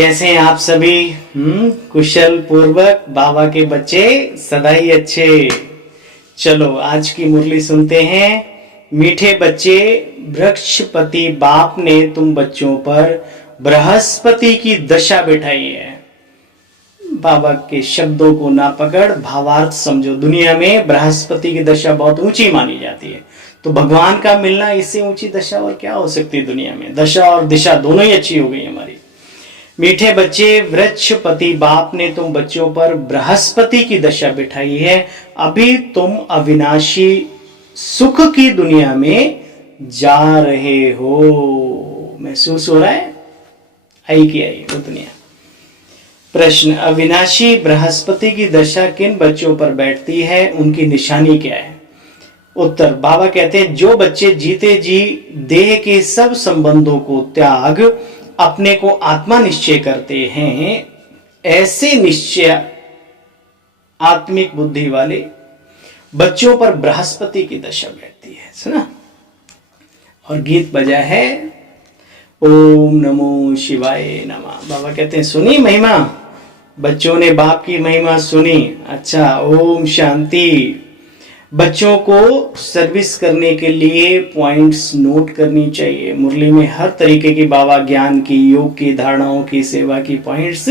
कैसे हैं आप सभी? कुशल पूर्वक? बाबा के बच्चे सदा ही अच्छे। चलो आज की मुरली सुनते हैं। मीठे बच्चे, वृक्षपति बाप ने तुम बच्चों पर बृहस्पति की दशा बिठाई है। बाबा के शब्दों को ना पकड़, भावार्थ समझो। दुनिया में बृहस्पति की दशा बहुत ऊंची मानी जाती है, तो भगवान का मिलना इससे ऊंची दशा और क्या हो सकती है दुनिया में। दशा और दिशा दोनों ही अच्छी हो गई हमारी। मीठे बच्चे, वृक्षपति बाप ने तुम बच्चों पर बृहस्पति की दशा बिठाई है। अभी तुम अविनाशी सुख की दुनिया में जा रहे हो। महसूस हो रहा है? आई कि आई वो दुनिया। प्रश्न, अविनाशी बृहस्पति की दशा किन बच्चों पर बैठती है, उनकी निशानी क्या है? उत्तर, बाबा कहते हैं जो बच्चे जीते जी देह के सब संबंधों को त्याग अपने को आत्मा निश्चय करते हैं, ऐसे निश्चय आत्मिक बुद्धि वाले बच्चों पर बृहस्पति की दशा बैठती है। सुना? और गीत बजा है ओम नमो शिवाय नमः। बाबा कहते हैं सुनी महिमा, बच्चों ने बाप की महिमा सुनी। अच्छा, ओम शांति। बच्चों को सर्विस करने के लिए पॉइंट्स नोट करनी चाहिए। मुरली में हर तरीके की बाबा ज्ञान की, योग की, धारणाओं की, सेवा की पॉइंट्स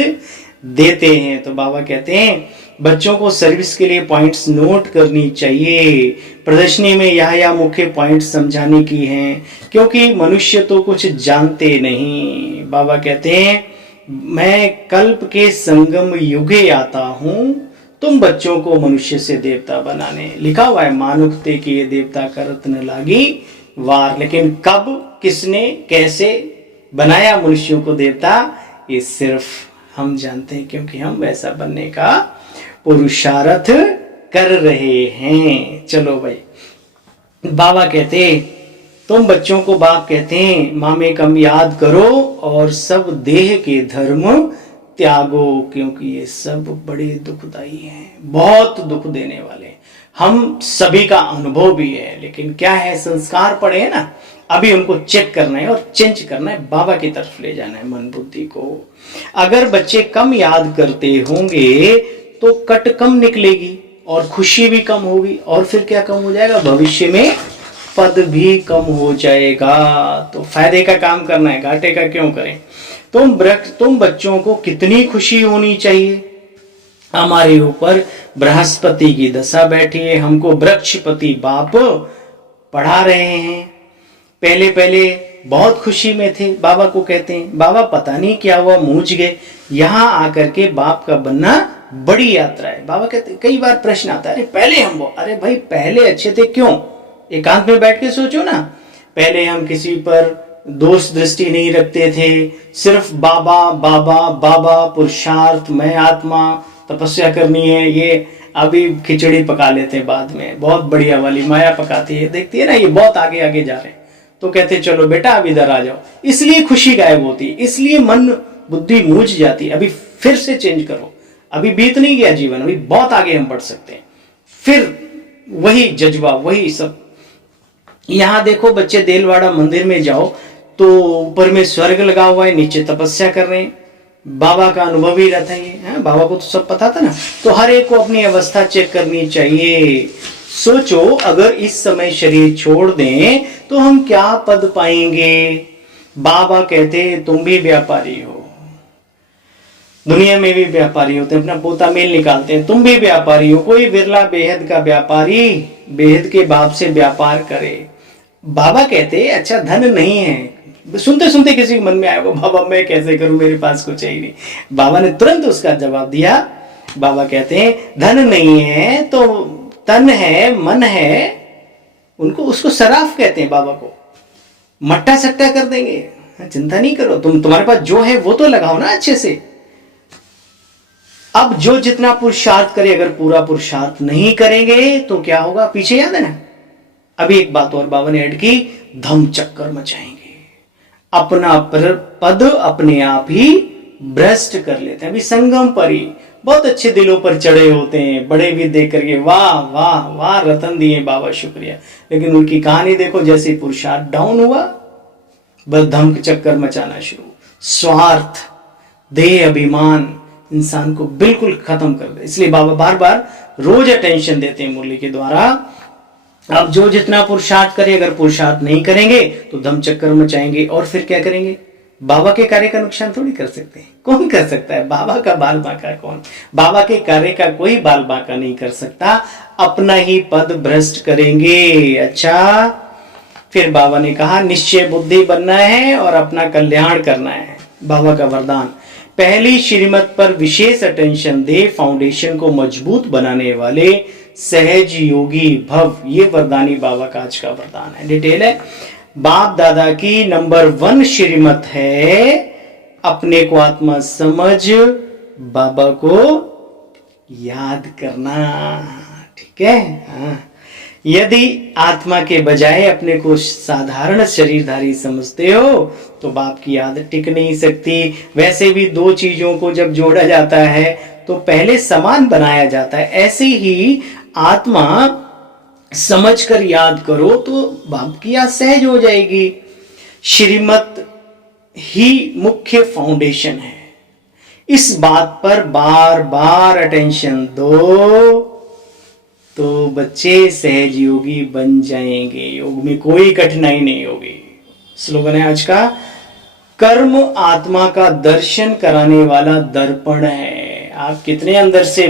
देते हैं। तो बाबा कहते हैं बच्चों को सर्विस के लिए पॉइंट्स नोट करनी चाहिए। प्रदर्शनी में यह मुख्य पॉइंट्स समझाने की हैं, क्योंकि मनुष्य तो कुछ जानते नहीं। बाबा कहते हैं मैं कल्प के संगम युगे आता हूं, तुम बच्चों को मनुष्य से देवता बनाने। लिखा हुआ है मानुखते कि ये देवता करत न लागी वार। लेकिन कब, किसने, कैसे बनाया मनुष्यों को देवता, ये सिर्फ हम जानते हैं, क्योंकि हम वैसा बनने का पुरुषार्थ कर रहे हैं। चलो भाई, बाबा कहते तुम बच्चों को, बाप कहते हैं मामे कम याद करो और सब देह के धर्म त्यागो, क्योंकि ये सब बड़े दुखदाई हैं, बहुत दुख देने वाले। हम सभी का अनुभव भी है, लेकिन क्या है, संस्कार पड़े हैं ना, अभी उनको चेक करना है और चेंज करना है, बाबा की तरफ ले जाना है मन बुद्धि को। अगर बच्चे कम याद करते होंगे तो कट कम निकलेगी और खुशी भी कम होगी, और फिर क्या कम हो जाएगा, भविष्य में पद भी कम हो जाएगा। तो फायदे का काम करना है, घाटे का क्यों करें। तुम बच्चों को कितनी खुशी होनी चाहिए। हमारे ऊपर बृहस्पति की दशा बैठी है, हमको वृक्षपति बाप पढ़ा रहे हैं। पहले पहले बहुत खुशी में थे, बाबा को कहते हैं बाबा पता नहीं क्या हुआ, मूझ गए। यहाँ आकर के बाप का बनना बड़ी यात्रा है। बाबा कहते कई बार प्रश्न आता है, अरे पहले हम अरे भाई पहले अच्छे थे क्यों? एकांत में बैठ के सोचो ना। पहले हम किसी पर दोष दृष्टि नहीं रखते थे, सिर्फ बाबा बाबा बाबा, पुरुषार्थ, मैं आत्मा, तपस्या करनी है। ये अभी खिचड़ी पका लेते हैं, बाद में बहुत बढ़िया वाली माया पकाती है, देखती है ना, ये बहुत आगे आगे जा रहे हैं। तो कहते चलो बेटा अब इधर आ जाओ, इसलिए खुशी गायब होती, इसलिए मन बुद्धि मूझ जाती। अभी फिर से चेंज करो, अभी बीत नहीं गया जीवन, अभी बहुत आगे हम बढ़ सकते हैं। फिर वही जज्बा, वही सब। यहाँ देखो बच्चे, देलवाड़ा मंदिर में जाओ तो ऊपर में स्वर्ग लगा हुआ है, नीचे तपस्या कर रहे हैं, बाबा का अनुभव ही रहता है। बाबा को तो सब पता था ना। तो हर एक को अपनी अवस्था चेक करनी चाहिए। सोचो अगर इस समय शरीर छोड़ दें तो हम क्या पद पाएंगे। बाबा कहते तुम भी व्यापारी हो, दुनिया में भी व्यापारी होते हैं, अपना पोता मेल निकालते हैं, तुम भी व्यापारी हो। कोई विरला बेहद का व्यापारी बेहद के बाप से व्यापार करे। बाबा कहते अच्छा धन नहीं है। सुनते सुनते किसी के मन में आया बाबा मैं कैसे करूं, मेरे पास कुछ है ही नहीं। बाबा ने तुरंत उसका जवाब दिया। बाबा कहते हैं धन नहीं है तो तन है, मन है, उनको उसको सराफ कहते हैं। बाबा को मट्टा सट्टा कर देंगे, चिंता नहीं करो, तुम्हारे पास जो है वो तो लगाओ ना अच्छे से। अब जो जितना पुरुषार्थ करे, अगर पूरा पुरुषार्थ नहीं करेंगे तो क्या होगा, पीछे याद है ना। अभी एक बात और बाबा ने ऐड की, धम चक्कर मचाएंगे, अपना पद अपने आप ही भ्रष्ट कर लेते हैं। अभी संगम पर ही बहुत अच्छे दिलों पर चढ़े होते हैं, बड़े भी देख करके वाह वाह वाह रतन दिए बाबा शुक्रिया, लेकिन उनकी कहानी देखो, जैसे पुरुषार्थ डाउन हुआ बस धम चक्कर मचाना शुरू। स्वार्थ, देह अभिमान इंसान को बिल्कुल खत्म कर दे। इसलिए बाबा बार बार रोज अटेंशन देते हैं मुरली के द्वारा। अब जो जितना पुरुषार्थ करे, अगर पुरुषार्थ नहीं करेंगे तो दम चक्कर मचाएंगे और फिर क्या करेंगे? बाबा के कार्य का नुकसान थोड़ी कर सकते हैं। कौन कर सकता है? बाबा का बाल बांका कौन? बाबा के कार्य का कोई बाल बांका नहीं कर सकता, अपना ही पद भ्रष्ट करेंगे। अच्छा, फिर बाबा ने कहा निश्चय बुद्धि बनना है और अपना कल्याण करना है। बाबा का वरदान, पहली श्रीमत पर विशेष अटेंशन दे, फाउंडेशन को मजबूत बनाने वाले सहज योगी भव। ये वरदानी बाबा का आज का वरदान है। डिटेल है, बाप दादा की नंबर 1 श्रीमत है अपने को आत्मा समझ, बाबा को याद करना। ठीक है, हाँ। यदि आत्मा के बजाय अपने को साधारण शरीरधारी समझते हो तो बाप की याद टिक नहीं सकती। वैसे भी दो चीजों को जब जोड़ा जाता है तो पहले समान बनाया जाता है। ऐसे ही आत्मा समझकर याद करो तो बाप की याद सहज हो जाएगी। श्रीमत ही मुख्य फाउंडेशन है। इस बात पर बार बार अटेंशन दो तो बच्चे सहज योगी बन जाएंगे। योग में कोई कठिनाई नहीं होगी। स्लोगन है आज का, कर्म आत्मा का दर्शन कराने वाला दर्पण है। आप कितने अंदर से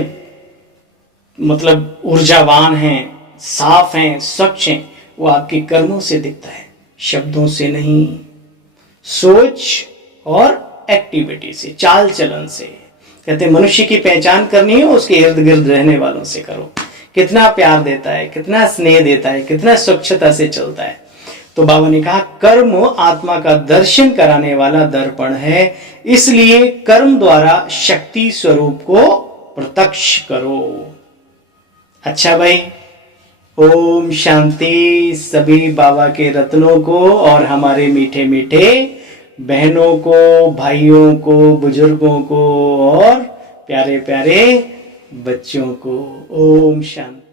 मतलब ऊर्जावान हैं, साफ हैं, स्वच्छ हैं, वो आपके कर्मों से दिखता है, शब्दों से नहीं। सोच और एक्टिविटी से, चाल चलन से। कहते मनुष्य की पहचान करनी हो उसके इर्द गिर्द रहने वालों से करो। कितना प्यार देता है, कितना स्नेह देता है, कितना स्वच्छता से चलता है। तो बाबा ने कहा कर्म आत्मा का दर्शन कराने वाला दर्पण है, इसलिए कर्म द्वारा शक्ति स्वरूप को प्रत्यक्ष करो। अच्छा भाई, ओम शांति। सभी बाबा के रत्नों को और हमारे मीठे मीठे बहनों को, भाइयों को, बुजुर्गों को और प्यारे प्यारे बच्चों को ओम शांति।